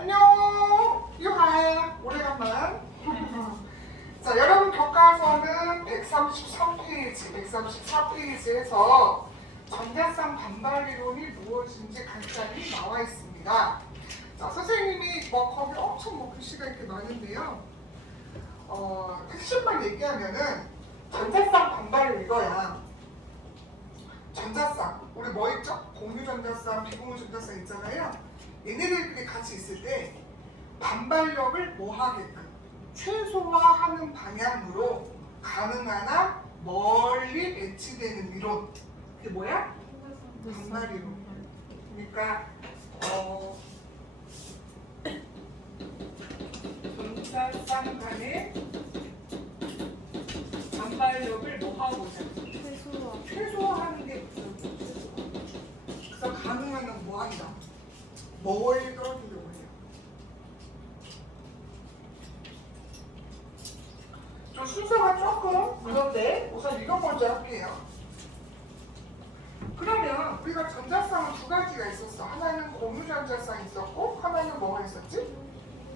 안녕. 유하. 오래간만. 자, 여러분 교과서는 133페이지, 134페이지에서 전자쌍 반발 이론이 무엇인지 간단히 나와 있습니다. 자, 선생님이 뭐 거기 엄청 뭐 글씨가 이렇게 많은데요. 어, 핵심만 얘기하면은 전자쌍 반발을 읽어야 전자쌍, 우리 뭐 있죠? 공유 전자쌍, 비공유 전자쌍 있잖아요. 얘네들끼리 같이 있을 때 반발력을 뭐 하게끔 최소화하는 방향으로 가능한 한 멀리 배치되는 이론. 그게 뭐야? 반발 이론. 그러니까 어 전자쌍 간의 반발력을 뭐 하고자 최소화. 최소화하는 게 그래서 가능한 한뭐 한다? 멀리 떨어지려고 해요. 좀 순서가 조금 그런데 우선 이거 먼저 할게요. 그러면 우리가 전자쌍은 두 가지가 있었어. 하나는 공유 전자쌍 있었고 하나는 뭐가 있었지?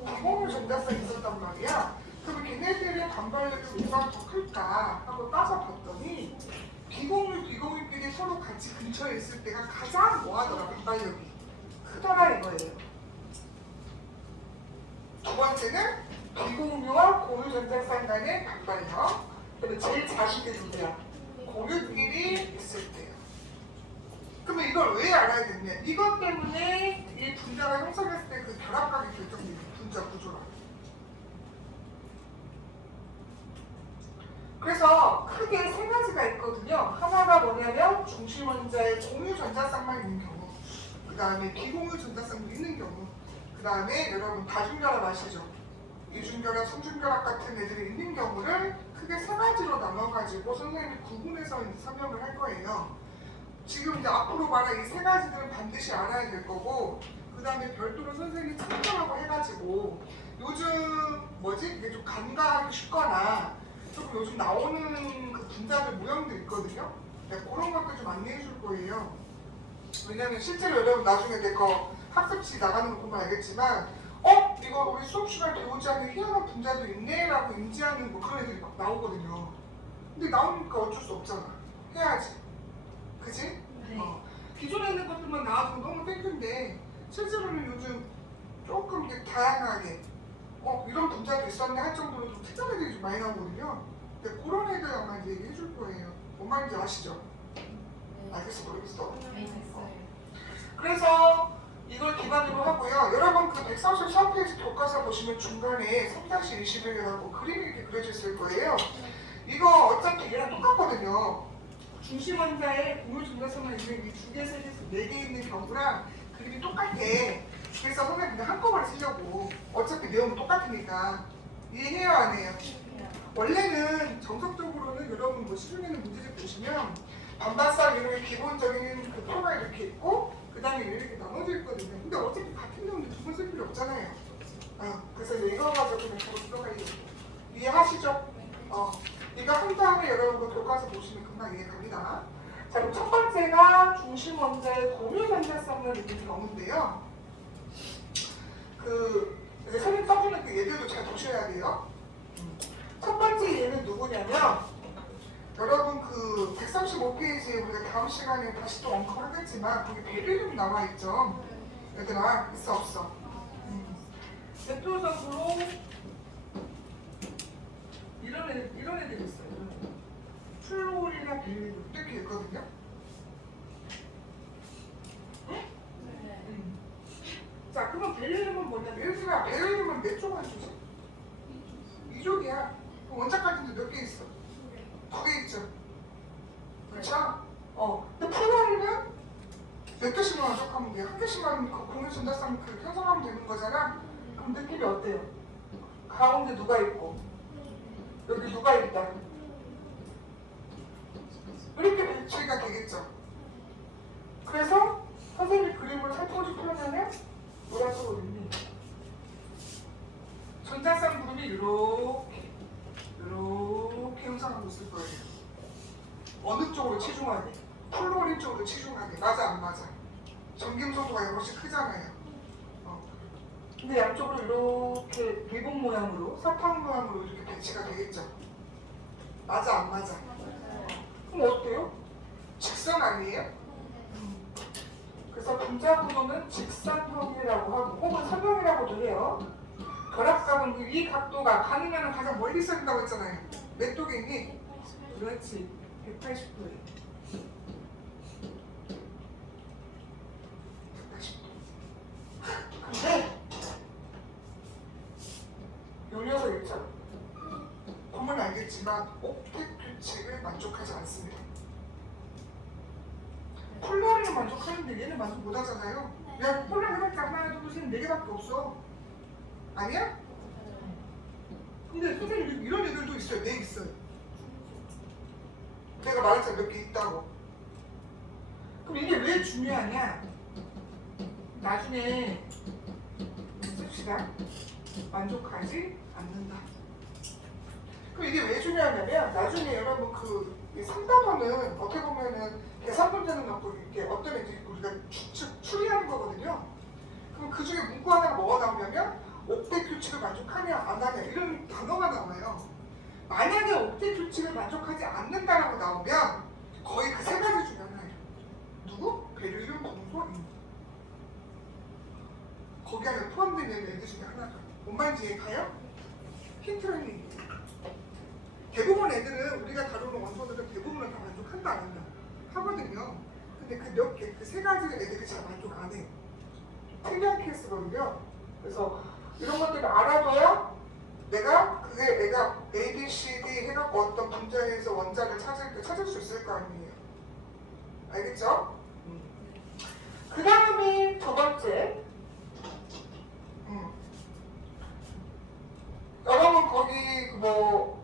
비공유 전자쌍 있었단 말이야. 그럼 걔네들의 반발력이 누가 더 클까 하고 따져봤더니 비공유 비공유끼리 서로 같이 근처에 있을 때가 가장 뭐하더라 반발력이 크더라 이거예요. 두 번째는 비공유와 공유 전자쌍 간의 반발력. 그리고 제일 게 누구야? 공유끼리 있을 때요. 그러면 이걸 왜 알아야 되냐? 이것 때문에 이 분자가 형성했을 때 그 결합각이 결정돼요. 분자 구조라. 그래서 크게 세 가지가 있거든요. 하나가 뭐냐면 중심 원자의 공유 전자쌍만 있는 경우, 그 다음에 비공유 전자쌍도 있는 경우, 그 다음에 여러분 다중결합 아시죠? 이중결합, 삼중결합 같은 애들이 있는 경우를 크게 세 가지로 나눠가지고 선생님이 구분해서 설명을 할 거예요. 지금 이제 앞으로 말할 이 세 가지들은 반드시 알아야 될 거고, 그 다음에 별도로 선생님이 참고하고 해가지고, 요즘 뭐지? 이게 좀 간과하기 쉽거나, 조금 요즘 나오는 그 분자들 모형들 있거든요. 네, 그런 것도 좀 안내해 줄 거예요. 왜냐면 실제로 여러분 나중에 내거 학습지 나가는 거 보면 알겠지만, 어? 이거 우리 수업 시간에 배우지 않은 희한한 분자도 있네? 라고 인지하는 뭐 그런 애들이 막 나오거든요. 근데 나오니까 어쩔 수 없잖아. 해야지. 그지? 네. 어. 기존에 있는 것들만 나와도 너무 땡큐인데 실제로는 요즘 조금 이렇게 다양하게 어 이런 분자도 있었네 할 정도로 좀 특이한 애들이 좀 많이 나오거든요. 근데 그런 애들 아마 이제 얘기해 줄 거예요. 뭔 말인지 아시죠? 알겠어 모르겠어. 그래서 이걸 기반으로 하고요. 여러분 그 134페이지 교과서 보시면 중간에 3-21이라고 그림이 이렇게 그려져 있을 거예요. 이거 어차피 얘랑 똑같거든요. 중심 원자에 공유 중자선만 있는 이 두 개, 세 개, 네 개 있는 경우랑 그림이 똑같아. 그래서 선생님 그냥 한꺼번에 쓰려고. 어차피 내용은 똑같으니까. 이해해요, 안 해요? 원래는 정석적으로는 여러분 뭐 시중에는 문제집 보시면 반반상 이렇게 기본적인 그 표가 이렇게 있고 그 다음에 이렇게 나눠져 있거든요. 근데 어차피 같은 내용인데 두번 쓸 필요 없잖아요. 어, 그래서 이거 가지고 그냥 바로 들어가려고. 이해하시죠? 어, 이거 한 다음에 여러분 그 교과서 보시면 금방 이해갑니다. 자, 그럼 첫 번째가 중심 원자의 공유 전자성을 있는 경우인데요. 그 이제 선생님 써주는 그 예들도 잘 보셔야 돼요. 첫 번째 예는 누구냐면 여러분 그 135페이지에 우리가 다음 시간에 다시 또 언급을 하겠지만 거기 배비름 나와 있죠. 얘들아 있어 없어. 음. 대표적으로 이런 애 이런 애들 있어요. 이런 애들. 플로리나 빌리름 이렇게 있거든요. 음. 자 그럼 베릴륨은 뭐냐면 예를 들어 베릴륨은 몇 조가 주지? 이족이야. 그럼 원자까지도 몇 개 있어? 두 개 있죠. 그렇죠? 어. 근데 플로리는 몇 개씩만 완적하면 돼? 한 개씩만 그 공유 전자쌍 그 형성하면 되는 거잖아. 그럼 느낌이 어때요? 가운데 누가 있고 여기 누가 있다. 이렇게 배치가 되겠죠. 그래서 선생님이 그림을 살포시 표현하면 뭐라고 그리니? 전자쌍 구름이 이렇게 이렇게 형성하고 있을 거예요. 어느 쪽으로 치중하게? 플로린 쪽으로 치중하게. 맞아 안 맞아? 전김소도가 훨씬 크잖아요. 어. 근데 양쪽으로 이렇게 리본 모양으로 사탕 모양으로 이렇게 배치가 되겠죠. 맞아 안 맞아? 그럼 어때요? 직선 아니에요? 그래서 분자구도는 직선형이라고 하고 혹은 선형이라고도 해요. 결합각은 그이 각도가 가능한 가장 멀리 있어야 된다고 했잖아요. 있니? 그렇지. 180도에. 180도. 근데 요 녀석 있죠? 보면 알겠지만 옵틱 규칙을 만족하지 않습니다. 폴라리는 만족하는데 얘는 만족 못 하잖아요. 야, 폴라리 해봤자 하나, 둘, 셋, 네 개밖에 없어. 아니야? 근데 선생님 이런 애들도 있어요. 네 있어요. 내가 말했잖아 몇 개 있다고. 그럼 이게 왜 중요하냐? 나중에 씁시다. 만족하지 않는다. 그럼 이게 왜 중요하냐면 나중에 여러분 그 3단원은 어떻게 보면은 계산 문제는 갖고 이렇게 어떤 애들이 우리가 추측, 추리하는 거거든요. 그럼 그 중에 문구 하나가 뭐가 나오냐면 옥대 규칙을 만족하냐 안 하냐 이런 단어가 나와요. 만약에 옥대 규칙을 만족하지 않는다라고 나오면 거의 그 세 가지 중에 하나예요. 누구? 베릴륨, 동소, 인. 거기 안에 있는 애들 중에 하나죠. 뭔 말인지 이해가요? 힌트를 얘기해요. 대부분 애들은 우리가 다루는 원소들은 대부분은 다 만족한다 안 한다 하거든요. 근데 그 몇 개, 그 세 가지 애들이 잘 만족 안 해요. 특이한 케이스거든요. 그래서 이런 것들을 알아둬야 내가 그게 애가 A, B, C, D 해갖고 어떤 문제에서 원자를 찾을 때 찾을 수 있을 거 아니에요. 알겠죠? 그 다음에 두 번째. 음. 여러분 거기 그뭐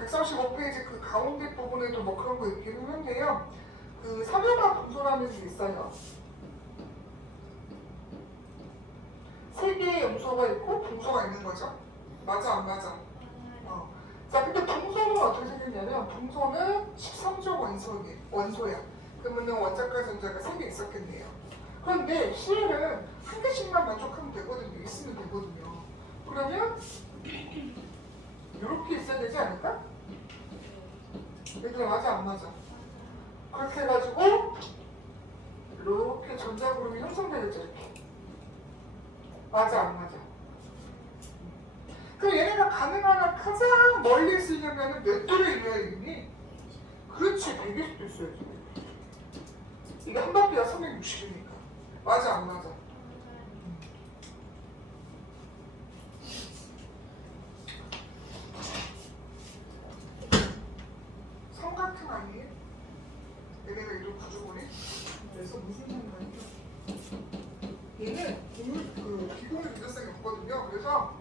135페이지 그 가운데 부분에도 뭐 그런 거 있기는 한데요. 그 삼연화 분소라는 게 있어요. 세 개의 염소가 있고 분소가 있는 거죠. 맞아 안 맞아? 어. 자 근데 분소는 어떻게 생겼냐면 분소는 13조 원소이, 원소야. 그러면은 원자과 전자가 세개 있었겠네요. 그런데 C에는 한 개씩만 만족하면 되거든요. 있으면 되거든요. 그러면 이렇게 있어야 되지 않을까? 얘들아 맞아 안 맞아? 그렇게 해가지고 이렇게 전자구름이 형성되겠죠 이렇게 맞아 안 맞아? 가능한 가장 멀리 있으려면 몇 도를 이루어야 되니? 그렇지 120도 있어야지 이게 한 바퀴가 360이니까 맞아 안 맞아? 삼각형 아니에요? 얘네가 이런 구조물이? 그래서 무슨 상관이야? 얘는 기물, 그 기공의 유전성이 없거든요. 그래서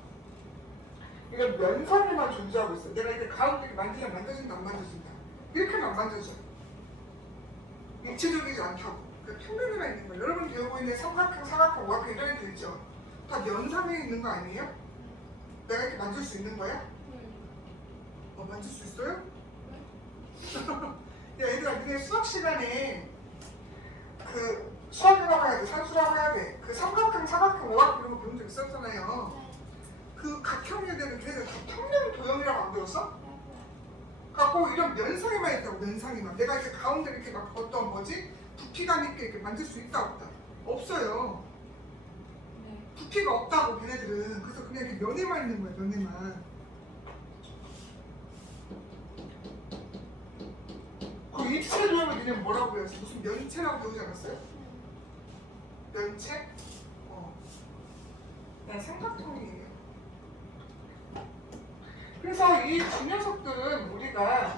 이건 면상에만 존재하고 있어. 내가 이렇게 가운데 만지면 만져진다, 안 만져진다. 이렇게는 안 만져져. 입체적이지 않다고. 그 평면에만 있는 거예요. 여러분 배우고 있는 삼각형, 사각형, 오각형 이런 애들 있죠? 다 면상에 있는 거 아니에요? 내가 이렇게 만질 수 있는 거야? 어, 만질 수 있어요? 야 얘들아 니네 수학 시간에 그 수학이라고 해야 돼 산수라고 해야 돼 그 삼각형 사각형 오각형 이런 거 배운 적 있었잖아요 그 각형에 걔네들 다 평면 도형이라고 안 배웠어? 갖고 이런 면상에만 있다고 면상에만 내가 이렇게 가운데 이렇게 막 어떤 뭐지 부피감 있게 이렇게 만질 수 있다 없다 없어요 부피가 없다고 걔네들은 그래서 그냥 이렇게 면에만 있는 거야 면에만 그 입체 도형을 니네 뭐라고 배웠어? 무슨 면체라고 배우지 않았어요? 면체? 어. 그냥 삼각형이에요. 그래서 이 두 녀석들은 우리가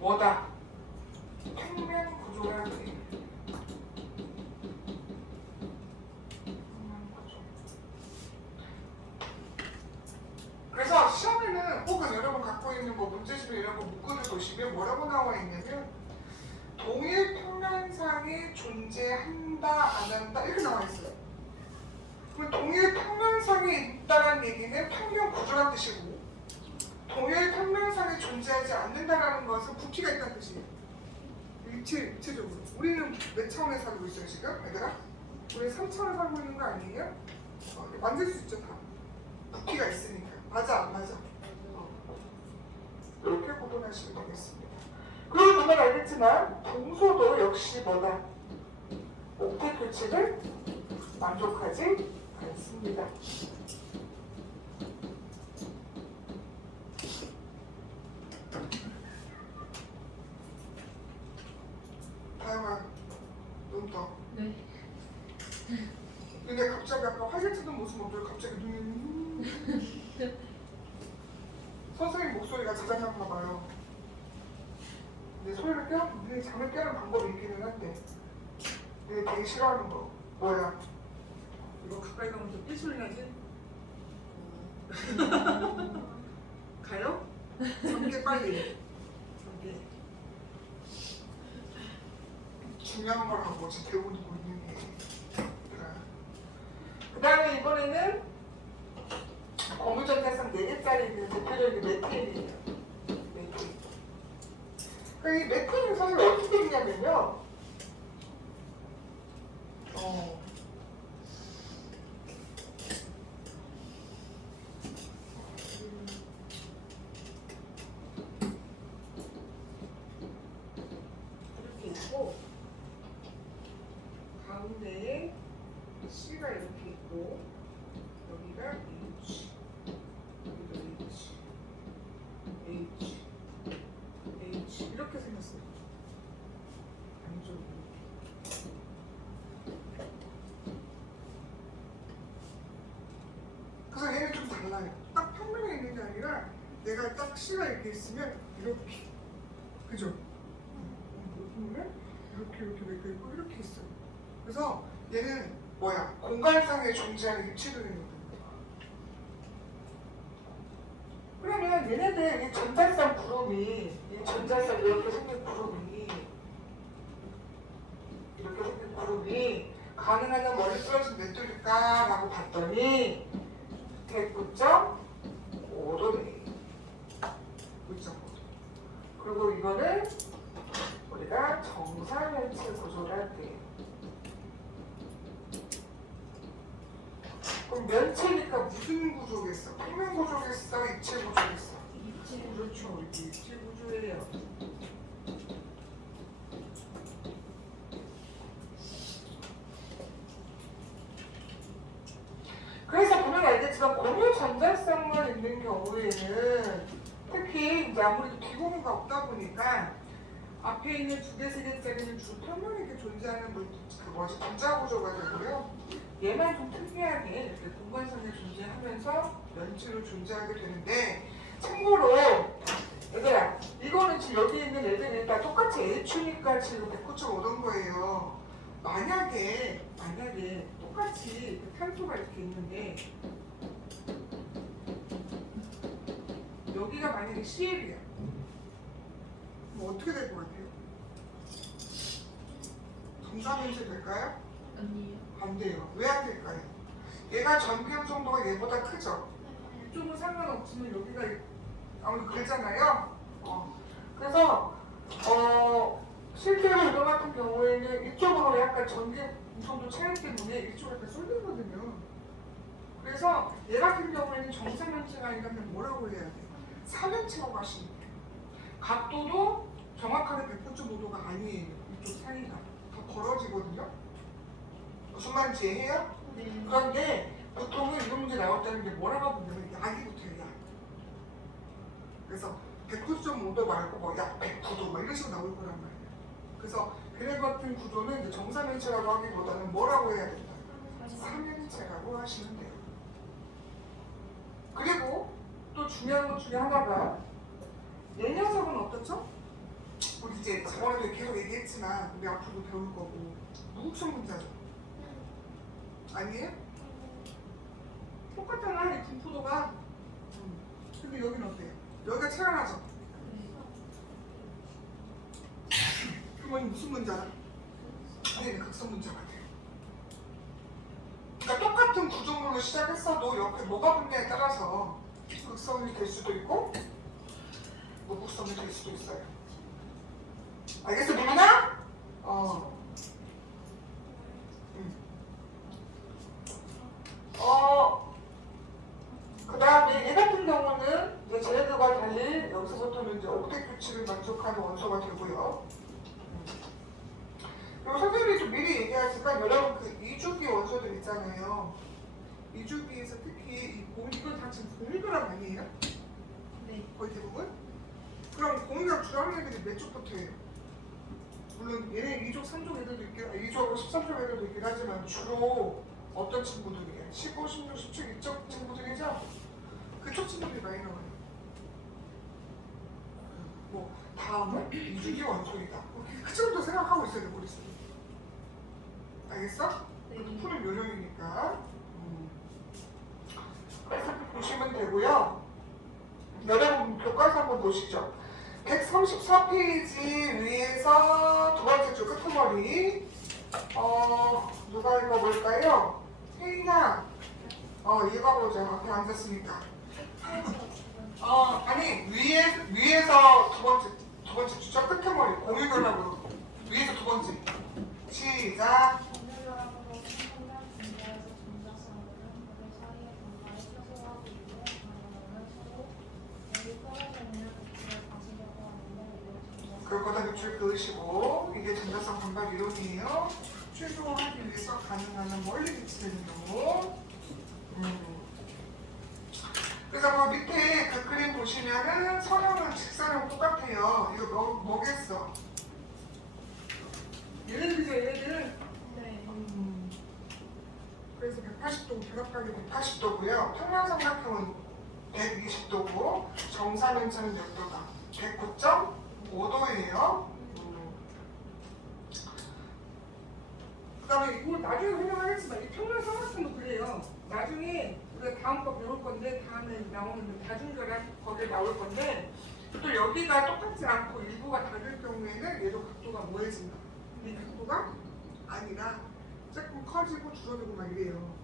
뭐다? 평면 구조라고 해. 평면 구조. 그래서 시험에는 혹은 여러분 갖고 있는 뭐 문제집에 이런 거 문구를 보시면 뭐라고 나와 있냐면 동일 평면상이 존재한다 안 한다 이렇게 나와 있어요. 그럼 동일 평면상이 있다는 얘기는 구조란 뜻이고 동일 평면상이 존재하지 않는다라는 것은 부피가 있다는 뜻이에요. 일체 일체적으로 우리는 몇 차원에 살고 있어요 지금 얘들아? 우리 3차원 살고 있는 거 아니에요? 어, 만질 수 있죠 다. 부피가 있으니까. 맞아 안 맞아? 어. 이렇게 구분하시면 되겠습니다. 그리고 보면 알겠지만 동소도 역시 뭐다? 옥텟 규칙을 만족하지 않습니다. 다영아, 눈 떠. 네. 근데 갑자기 아까 활개치던 모습 없더니 갑자기 눈이 선생님 목소리가 자장난가 봐요. 네 잠을 깨는 방법이 있기는 한데 네 되게 싫어하는 거 뭐야? 이거 가까이 가면 좀 삐소리 나지? 가요? 잠깨 빨리 저기 중요한 걸 하고 지금 배우고 있는 게 그 다음에 이번에는 고무전자상 4개짜리 그 대표적인 그 이 메테리는 사실 어떻게 되냐면요 어, 이렇게 있고 가운데에 C가 이렇게 있고 여기가 H 여기도 H H H 이렇게 생겼어요 안쪽으로 그래서 달라요 딱 평면에 있는 게 아니라 내가 딱 C가 이렇게 있으면 이렇게 그죠? 보면 이렇게 이렇게 몇개 있고 이렇게 있어 요. 그래서 얘는 뭐야? 공간상에 존재하는 입체적인 것들입니다. 그러면 얘네들 이 전자쌍 구름이 이 전자쌍 이렇게 생긴 구름이 이렇게 생긴 구름이 가능한 한 멀리 떨어진 몇 도일까라고 봤더니 109.5도 돼. 9.5도. 그리고 이거는 우리가 정사면체 구조를 할게요. 그럼 면체니까 무슨 구조겠어? 평면 구조겠어? 입체 구조겠어? 입체 그렇죠. 이게 입체 구조예요. 그래서 보면 알겠지만 공유 전자쌍만 있는 경우에는 특히 이제 기공가 없다 보니까 앞에 있는 두 개, 세 개짜리는 주로 평면에 존재하는 물, 그 뭐지 분자 구조가 되고요. 얘만 좀 특이하게 이렇게 공간선에 존재하면서 면체로 존재하게 되는데 참고로 얘들아 이거는 지금 여기 있는 애들이 다 똑같이 H니까 지금 109.5던 거예요. 만약에 만약에 똑같이 그 탄소가 이렇게 있는데 여기가 만약에 CL이야. 뭐 어떻게 될 것 같아요? 정사면체 될까요? 아니에요. 안 돼요. 왜 안 될까요? 얘가 전기형 정도가 얘보다 크죠? 이쪽은 상관없지만 여기가 아무래도 그렇잖아요. 어. 그래서 어 실제로 이거 같은 경우에는 이쪽으로 약간 전기 우선도 차이 때문에 이쪽에 약간 쏠리거든요. 그래서 얘 같은 경우에는 정사면체가 아니라 뭐라고 해야 돼? 사면체라고 하시면 돼요. 각도도 정확하게 109.5도가 아니에요. 이쪽 사이가 더 벌어지거든요. 무슨 말인지 이해해요? 네. 그런데 보통은 이런 문제 때는 이제 뭐라고 보냐면 약이 붙어요, 약. 그래서 109.5도 말고 뭐약 109도 막 이런 식으로 나올 거란 말이에요. 그래서 그래 같은 구조는 정사면체라고 하기보다는 뭐라고 해야 된다? 사면체라고 하시면 돼요. 그리고 또 중요한 것 중에 하나가 얘 녀석은 어떻죠? 우리 이제 저번에도 계속 얘기했지만 우리 앞으로도 배울 거고 무극성 분자죠. 아니에요? 똑같잖아 이 분포도가 음. 근데 여기는 어때요? 여기가 태어나죠? 그러면 무슨 문자다? 네 극성 문자 같아요 그러니까 똑같은 구조물로 시작했어도 옆에 뭐가 붙냐에 따라서 극성이 될 수도 있고 무극성이 될 수도 있어요 알겠어, 뭐 누구나? 어. 응. 어. 그 다음에 얘 같은 경우는 이제 쟤네들과 달리 여기서부터는 이제 억대 규칙을 만족하는 원소가 되고요. 음. 그리고 선생님이 좀 미리 얘기하지만 여러분 그 이주기 원소들 있잖아요. 이주기에서 특히 이 공, 이건 다 지금 공유도랑 아니에요? 네. 거의 대부분? 그럼 공유랑 주황 얘들이 몇 쪽부터 해요? 물론 얘네 2족, 3족 애들도 있긴, 2족하고 13족 애들도 있긴 하지만 주로 어떤 친구들이에요? 15, 16, 17 이쪽 친구들이죠? 그쪽 친구들이 많이 나와요. 뭐 다음은 이주기 원소이다. 그 정도 생각하고 있어야 돼 머릿속에. 알겠어? 네. 푸는 요령이니까. 음. 그래서 보시면 되고요. 여러분 교과서 한번 보시죠. 134페이지 위에서 두 번째 줄 끝머리. 어, 누가 읽어볼까요? 혜인아. 어, 읽어보자. 앞에 앉았으니까. 어, 아니, 위에, 위에서 두 번째, 두 번째 주죠. 끝머리. 공유결합으로. 위에서 두 번째. 시작. 그거보다 밑줄 그으시고 이게 전자성 반박 이론이에요. 최소화하기 위해서 가능한 한 멀리 위치되는 경우. 음. 그래서 그 밑에 그 그림 보시면은 선형은 직선형 똑같아요. 이거 뭐, 뭐겠어? 얘네들이죠 얘네들. 네. 음. 그래서 180도 대각각이 180도고요. 평면삼각형은 120도고 정사면체는 몇 도다? 109.5도 예요. 그 다음에 이거 나중에 설명하겠지만 이 평면 삼각형도 그래요. 나중에 우리가 다음 거 배울 건데 다음에 나오는 다중결합 거기에 나올 건데 또 여기가 똑같지 않고 일부가 다를 경우에는 얘도 각도가 뭐해진다. 이 각도가 아니라 조금 커지고 줄어들고 막 이래요.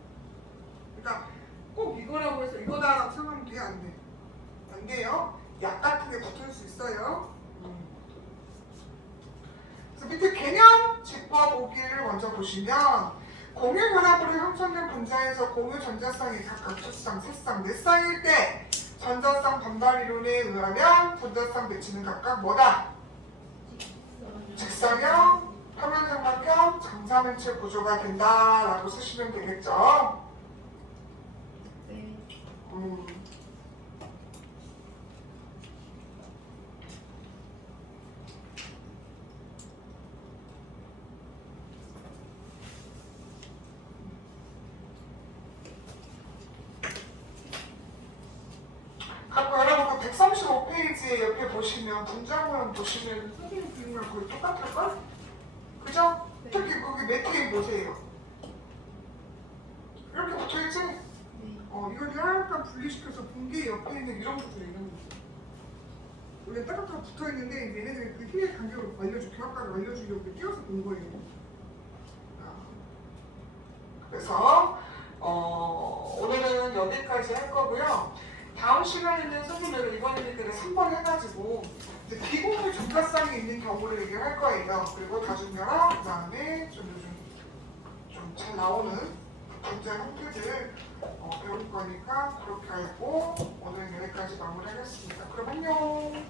그러니까 꼭 이거라고 해서 이거다라고 생각하면 돼? 안 돼? 안 돼요. 약 같은 게 붙을 수 있어요. 밑에 개념 짚어보기를 먼저 보시면 공유 결합으로 형성된 분자에서 공유 전자쌍이 각각 두 쌍, 세 쌍, 네 쌍일 때 전자쌍 반발 이론에 의하면 전자쌍 배치는 각각 뭐다? 직선형, 평면삼각형, 정사면체 구조가 된다라고 쓰시면 되겠죠. 네. 음. 갖고 여러분 그 135페이지 옆에 보시면 분자모양 보시면 선생님 그림이랑 거의 똑같을걸? 그죠? 네. 특히 거기 매트릭 보세요. 이렇게 붙어있지? 네. 어, 이걸 약간 분리시켜서 분기 옆에 있는 이런 것들 이런 거. 원래 따뜻하게 붙어 있는데 얘네들이 그 힘의 간격을 알려주, 교합각을 알려주려고 이렇게 띄워서 본 거예요. 아. 그래서 어, 오늘은 여기까지 할 거고요. 다음 시간에는 선생님이 이번에는 그래 3번 해가지고 이제 비공유 전가성이 있는 경우를 얘기할 거예요. 그리고 다중결합, 그 다음에 좀 요즘 좀 잘 나오는 문제 형태들 어, 배울 거니까 그렇게 알고 오늘 여기까지 마무리하겠습니다. 그럼 안녕.